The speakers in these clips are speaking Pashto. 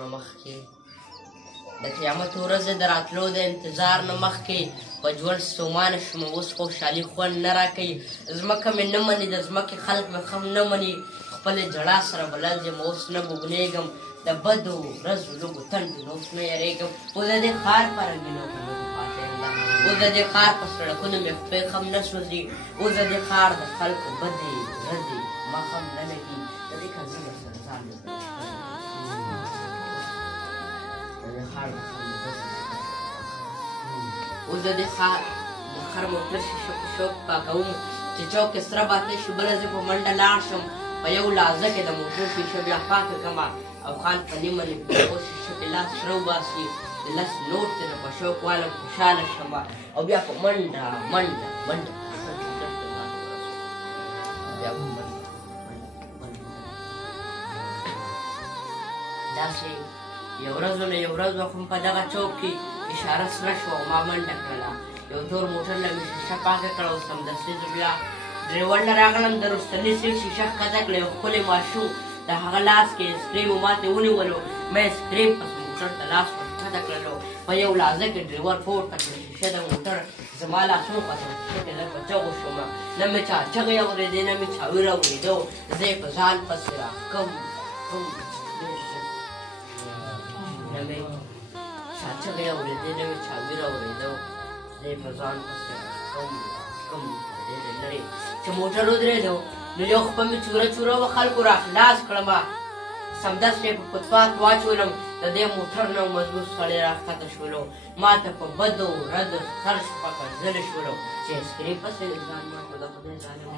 نه مخکې د قیامت ورځ د راتلو د انتظار نه مخکې په ژوند ستومانه شوم اوس خوشحالي خوند نه راکوي ځمکه مې نه مني د ځمکې خلک مې هم نه مني خپلې ژړا سره بلد یم اوس نه بوږنېږم د بدو ورځو لږو تنډو نه اوس نه یېرېږم اوس د دې ښار په رنګینو کې نه پاتې یم ده اوس د دې ښار په سړکونو مې خپې هم نه سوځي اوس د دې ښار د خلکو بدې ورځې مخ هم نه لګي د دې که زه درسره ځان اوس د دې ښار د خر موټر شیشه په شوق پاکوم چې چوک کې سره باتی شي بله زه په منډه لاړ شم په یو لحظه کې د موټر شیشه بیا پاکه کړمه او خان په نیمه نیمه شیشه کې لاس سره وباسي د لس نوټ ته په شوق والم خوشحاله شم او بیا په منډه منډه منډه بیا په منډه داسې یو ورځ نه یو ورځ وخم په دغه چوک کې اشاره سره شوه او ما منډه کړله یو تور موټر نه مې شیشه پاکه کړه او سمدستي زه بیا ډریور نه راغلم د رستني سیټ شیشه ښکته کړه یو ښکلی ماشوم د هغه لاس کې سپریم ماته ونیولو ما یې سپریم پس موټر ته لاس ور ښکته کړلو په یو لحظه کې ډریور پورته کړه شیشه د موټر زما لاسونو پسې شیشه کې زه په چغو شومه نه مې چا چغې اورېدې نه مې چا ویره اورېده زه یې په ځان پسې راکم نه مې چا چغې اورېدې نه مې چا ویره اورېده زه یې په ځان پسې راکم ډېرې لرې چې موټر ودرېدو نو یو خپه مې چوره چوره و خلکو را خلاص کړمه سمدست یې په فوتپات واچولم د دې موټر نه مضبوط سړی را ښکته شولو ما ته په بدو ردو سر شپکه زلې شولو چې سکرې پسې ځان مړ خو د خدای ظالم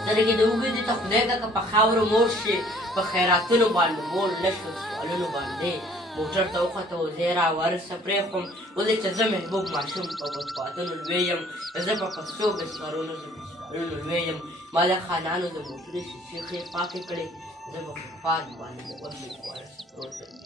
سترګې د اوږدې ته خدای که په خاورو موړ شي په خیراتونو باندې موړ نه شو سوالونو باندې موټر ته وخته و زه یې راورسه پرېښوم ولې چې زه محبوب ماشوم په فوتپاتونو لوی یم زه په پښتو بسوارونو زه په سوالونو لوی یم ما د خانانو د موټرې شیشې ښې پاکې کړې زه په فوتپات باندې د وږمې په وارث پروت یم